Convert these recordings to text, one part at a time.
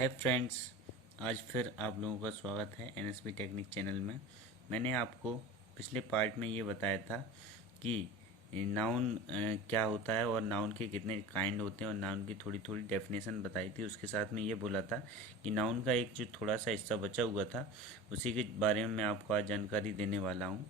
Hi friends, आज फिर आप लोगों का स्वागत है एनएसपी टेक्निक चैनल में। मैंने आपको पिछले पार्ट में ये बताया था कि नाउन क्या होता है और नाउन के कितने काइंड होते हैं और नाउन की थोड़ी थोड़ी डेफिनेशन बताई थी। उसके साथ में ये बोला था कि नाउन का एक जो थोड़ा सा हिस्सा बचा हुआ था उसी के बारे में मैं आपको आज जानकारी देने वाला हूँ।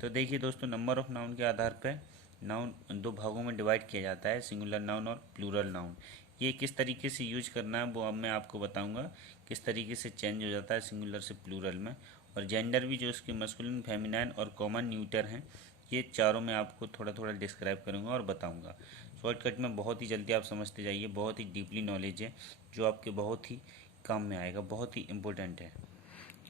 तो देखिए दोस्तों, नंबर ऑफ नाउन के आधार पर नाउन दो भागों में डिवाइड किया जाता है, सिंगुलर नाउन और प्लूरल नाउन। ये किस तरीके से यूज करना है वो अब मैं आपको बताऊंगा, किस तरीके से चेंज हो जाता है सिंगुलर से प्लूरल में। और जेंडर भी जो इसके मस्कुलिन, फेमिनाइन और कॉमन न्यूटर हैं, ये चारों मैं आपको थोड़ा थोड़ा डिस्क्राइब करूँगा और बताऊँगा। शॉर्टकट में बहुत ही जल्दी आप समझते जाइए, बहुत ही डीपली नॉलेज है जो आपके बहुत ही काम में आएगा, बहुत ही इम्पोर्टेंट है।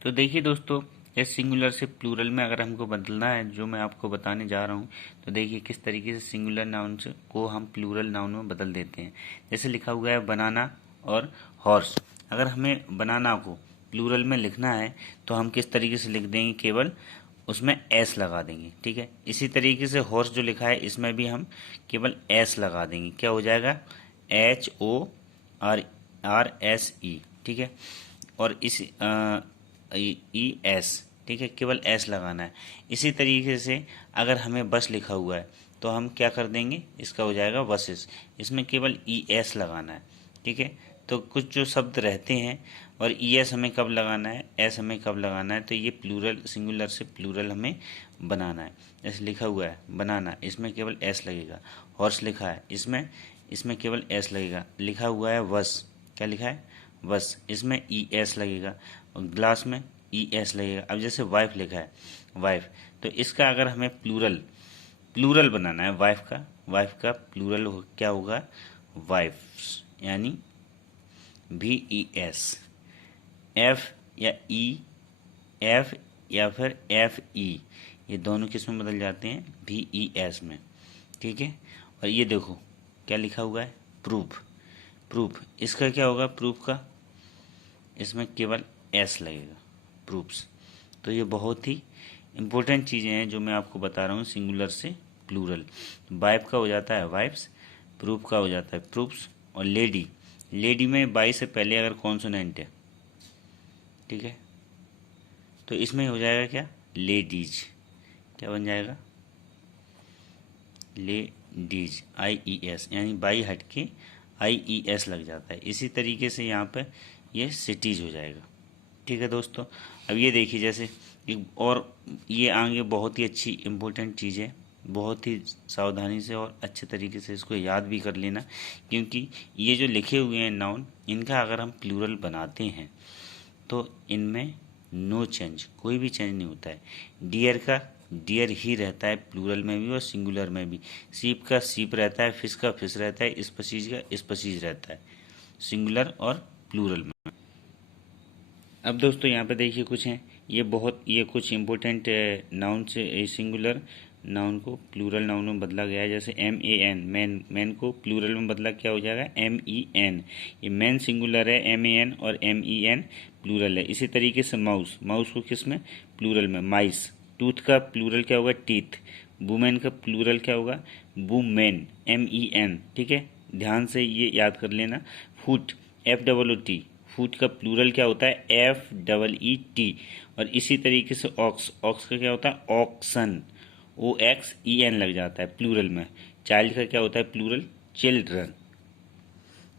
तो देखिए दोस्तों, इस सिंगुलर से प्लूरल में अगर हमको बदलना है, जो मैं आपको बताने जा रहा हूँ, तो देखिए किस तरीके से सिंगुलर नाउन को हम प्लूरल नाउन में बदल देते हैं। जैसे लिखा हुआ है बनाना और हॉर्स। अगर हमें बनाना को प्लूरल में लिखना है तो हम किस तरीके से लिख देंगे, केवल उसमें एस लगा देंगे, ठीक है। इसी तरीके से हॉर्स जो लिखा है इसमें भी हम केवल एस लगा देंगे, क्या हो जाएगा, HORRSE, ठीक है। और इस ES, ठीक है, केवल एस लगाना है। इसी तरीके से अगर हमें बस लिखा हुआ है तो हम क्या कर देंगे, इसका हो जाएगा बसेस, इसमें केवल ES लगाना है, ठीक है। तो कुछ जो शब्द रहते हैं और ES हमें कब लगाना है, एस हमें कब लगाना है, तो ये प्लूरल, सिंगुलर से प्लूरल हमें बनाना है। जैसे लिखा हुआ है बनाना, इसमें केवल एस लगेगा। हॉर्स लिखा है, इसमें इसमें केवल एस लगेगा। लिखा हुआ है बस, क्या लिखा है, बस, इसमें ES लगेगा। और ग्लास में ES लगेगा। अब जैसे वाइफ लिखा है, वाइफ, तो इसका अगर हमें प्लूरल प्लूरल बनाना है, वाइफ का प्लूरल क्या होगा, वाइफ्स, यानी VES। F या EF या फिर FE, ये दोनों किस में बदल जाते हैं, VES में, ठीक है। और ये देखो क्या लिखा हुआ है, प्रूफ, इसका क्या होगा, प्रूफ का, इसमें केवल एस लगेगा, प्रूफ्स। तो ये बहुत ही इम्पोर्टेंट चीज़ें हैं जो मैं आपको बता रहा हूँ सिंगुलर से प्लूरल। वाइफ का हो जाता है वाइफ्स, प्रूफ का हो जाता है प्रूफ्स। और लेडी में बाई से पहले अगर कॉन्सोनेंट है, ठीक है, तो इसमें हो जाएगा क्या, लेडीज, क्या बन जाएगा, लेडीज, IES, यानी बाई हट के IES लग जाता है। इसी तरीके से यहाँ पे ये सिटीज हो जाएगा, ठीक है दोस्तों। अब ये देखिए, जैसे एक और ये आगे बहुत ही अच्छी इम्पोर्टेंट चीज़ है, बहुत ही सावधानी से और अच्छे तरीके से इसको याद भी कर लेना, क्योंकि ये जो लिखे हुए हैं नाउन, इनका अगर हम प्लूरल बनाते हैं तो इनमें नो चेंज, कोई भी चेंज नहीं होता है। डियर का डियर ही रहता है प्लूरल में भी और सिंगुलर में भी। सीप का सीप रहता है, फिश का फिश रहता है, स्पीशीज का स्पीशीज रहता है, सिंगुलर और प्लूरल में। अब दोस्तों यहाँ पे देखिए कुछ हैं, ये कुछ इम्पोर्टेंट नाउन से सिंगुलर नाउन को प्लूरल नाउन में बदला गया है। जैसे MAN, मैन को प्लूरल में बदला क्या हो जाएगा, MEN। ये मैन सिंगुलर है, MAN, और MEN प्लूरल है। इसी तरीके से माउस को किस में, प्लूरल में, माइस। टूथ का प्लूरल क्या होगा, टीथ। वुमेन का प्लूरल क्या होगा, वुमेन, MEN, ठीक है। ध्यान से ये याद कर लेना। फुट, FOOT, फूट का प्लूरल क्या होता है, FEET। और इसी तरीके से ऑक्स का क्या होता है, ऑक्सन, OXEN लग जाता है प्लूरल में। चाइल्ड का क्या होता है प्लूरल, चिल्ड्रन।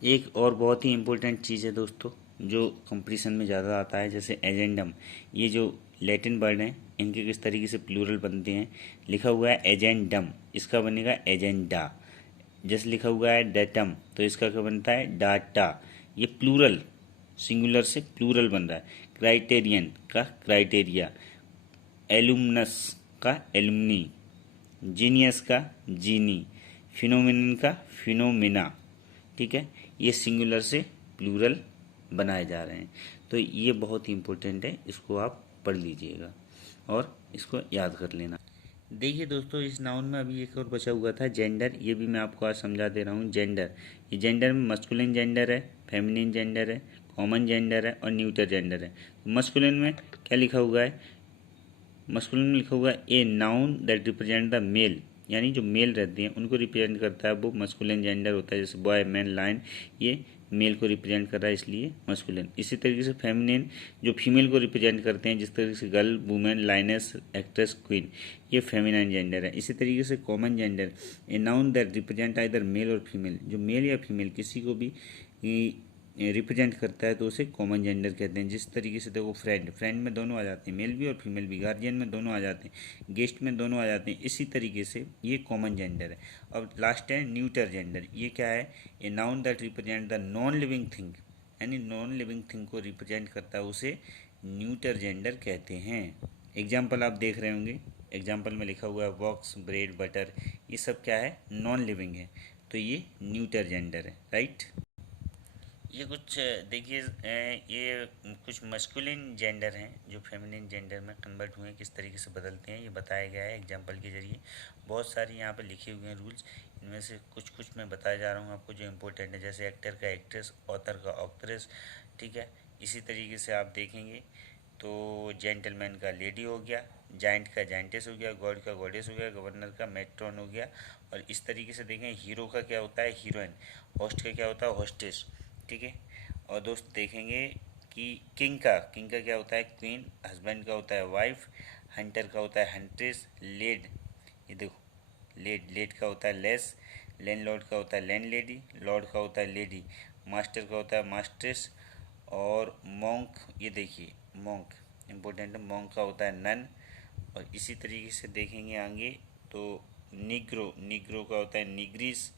एक और बहुत ही इम्पोर्टेंट चीज़ है दोस्तों, जो कंपटीशन में ज़्यादा आता है, जैसे एजेंडम। ये जो लैटिन वर्ड हैं, इनके किस तरीके से प्लूरल बनते हैं। लिखा हुआ है एजेंडम, इसका बनेगा एजेंडा। जैसे लिखा हुआ है डेटम, तो इसका क्या बनता है, डाटा। ये प्लूरल, सिंगुलर से प्लूरल बन रहा है। क्राइटेरियन का क्राइटेरिया, एलुमनस का एलुमनी, जीनियस का जीनी, फिनोमिनन का फिनोमिना, ठीक है। ये सिंगुलर से प्लूरल बनाए जा रहे हैं। तो ये बहुत ही इम्पोर्टेंट है, इसको आप पढ़ लीजिएगा और इसको याद कर लेना। देखिए दोस्तों, इस नाउन में अभी एक और बचा हुआ था, जेंडर। ये भी मैं आपको आज समझा दे रहा हूँ। जेंडर, ये जेंडर में मस्कुलिन जेंडर है, फेमिनिन जेंडर है, कॉमन जेंडर है और न्यूटर जेंडर है। मस्कुलिन में क्या लिखा हुआ है, मस्कुलिन में लिखा हुआ है a noun that represent the male, यानी जो मेल रहते हैं उनको रिप्रेजेंट करता है, वो मस्कुलिन जेंडर होता है। जैसे बॉय, मैन, लायन, ये मेल को रिप्रेजेंट कर रहा है इसलिए मस्कुलिन। इसी तरीके से फेमिनिन जो फीमेल को रिप्रेजेंट करते हैं, जिस तरीके से girl, women, lioness, actress, queen, ये फेमिनाइन जेंडर है। इसी तरीके से common gender, a noun that represent either male और फीमेल, जो मेल या फीमेल किसी को भी रिप्रेजेंट करता है तो उसे कॉमन जेंडर कहते हैं। जिस तरीके से देखो फ्रेंड, फ्रेंड में दोनों आ जाते हैं, मेल भी और फीमेल भी, गार्जियन में दोनों आ जाते हैं, गेस्ट में दोनों आ जाते हैं। इसी तरीके से ये कॉमन जेंडर है। अब लास्ट है न्यूटर जेंडर। ये क्या है? A noun that represent the non living thing, यानी नॉन लिविंग थिंग को रिप्रेजेंट करता है, उसे न्यूटर जेंडर कहते हैं। एग्जाम्पल आप देख रहे होंगे, एग्जाम्पल में लिखा हुआ है बॉक्स, ब्रेड, बटर, ये सब क्या है? नॉन लिविंग है, तो ये न्यूटर जेंडर है, राइट। ये कुछ देखिए, ये कुछ मस्कुलिन जेंडर हैं जो फेमिनिन जेंडर में कन्वर्ट हुए हैं, किस तरीके से बदलते हैं ये बताया गया है एग्जाम्पल के जरिए। बहुत सारी यहाँ पे लिखे हुए हैं रूल्स, इनमें से कुछ मैं बताया जा रहा हूँ आपको जो इम्पोर्टेंट है, जैसे एक्टर का एक्ट्रेस, ऑथर का ऑक्ट्रेस, ठीक है। इसी तरीके से आप देखेंगे तो जेंटलमैन का लेडी हो गया, जाइंट का जाइंटेस हो गया, गॉड का गॉडेस हो गया, गवर्नर का मेट्रॉन हो गया। और इस तरीके से देखें, हीरो का क्या होता है? हीरोइन। होस्ट का क्या होता है? होस्टेस, ठीक है। और दोस्त देखेंगे कि किंग का क्या होता है? क्वीन। हस्बैंड का होता है वाइफ। हंटर का होता है हंट्रेस। लेड, ये देखो लेड का होता है लेस। लैंडलॉर्ड का होता है लैंड लेडी। लॉर्ड का होता है लेडी। मास्टर का होता है मास्ट्रेस। और मॉन्क, ये देखिए मॉन्क इम्पोर्टेंट है, मॉन्क का होता है नन। और इसी तरीके से देखेंगे आगे तो निग्रो का होता है निग्रिस।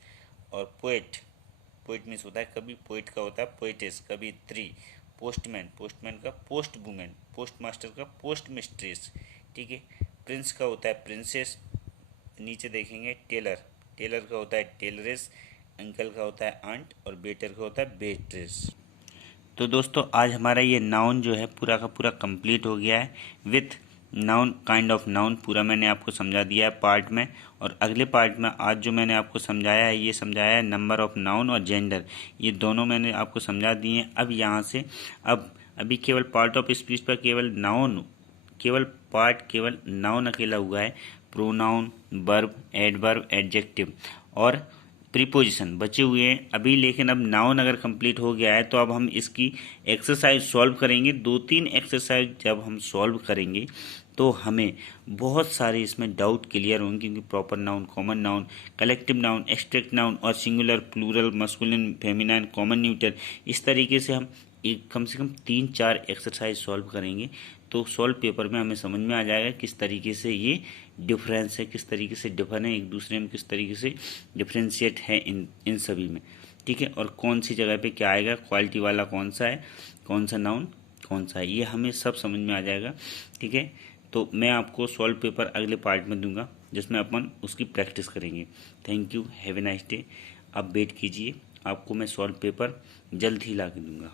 और पोएट मीन्स होता है कभी, पोएट का होता है पोएटेस, कभी स्त्री। पोस्टमैन का पोस्ट वुमेन। पोस्ट मास्टर का पोस्ट मिस्ट्रेस, ठीक है। प्रिंस का होता है प्रिंसेस। नीचे देखेंगे टेलर का होता है टेलरेस। अंकल का होता है आंट। और बेटर का होता है बेट्रेस। तो दोस्तों आज हमारा ये नाउन जो है पूरा का पूरा कंप्लीट हो गया है with noun, kind of noun पूरा मैंने आपको समझा दिया है पार्ट में। और अगले पार्ट में आज जो मैंने आपको समझाया है, ये समझाया है नंबर ऑफ नाउन और जेंडर, ये दोनों मैंने आपको समझा दिए हैं। अब यहाँ से अभी केवल पार्ट ऑफ स्पीच पर केवल नाउन अकेला हुआ है। प्रोनाउन, वर्ब, एडवर्ब, एडजेक्टिव और प्रीपोजिशन बचे हुए हैं अभी। लेकिन अब नाउन अगर कंप्लीट हो गया है तो अब हम इसकी एक्सरसाइज सॉल्व करेंगे। 2-3 एक्सरसाइज जब हम सॉल्व करेंगे तो हमें बहुत सारे इसमें डाउट क्लियर होंगे, क्योंकि proper noun, common noun, collective noun, abstract noun और singular, plural, masculine, feminine, common neuter, इस तरीके से हम एक कम से कम 3-4 एक्सरसाइज सॉल्व करेंगे तो सॉल्व पेपर में हमें समझ में आ जाएगा किस तरीके से ये डिफरेंस है, किस तरीके से डिफर है एक दूसरे में, किस तरीके से डिफ्रेंशिएट है इन सभी में, ठीक है। और कौन सी जगह पे क्या आएगा, क्वालिटी वाला कौन सा है, कौन सा नाउन कौन सा है, ये हमें सब समझ में आ जाएगा, ठीक है। तो मैं आपको सॉल्व पेपर अगले पार्ट में दूंगा जिसमें अपन उसकी प्रैक्टिस करेंगे। Thank you, have a nice day. आप वेट कीजिए, आपको मैं सॉल्व पेपर जल्द ही ला के दूंगा।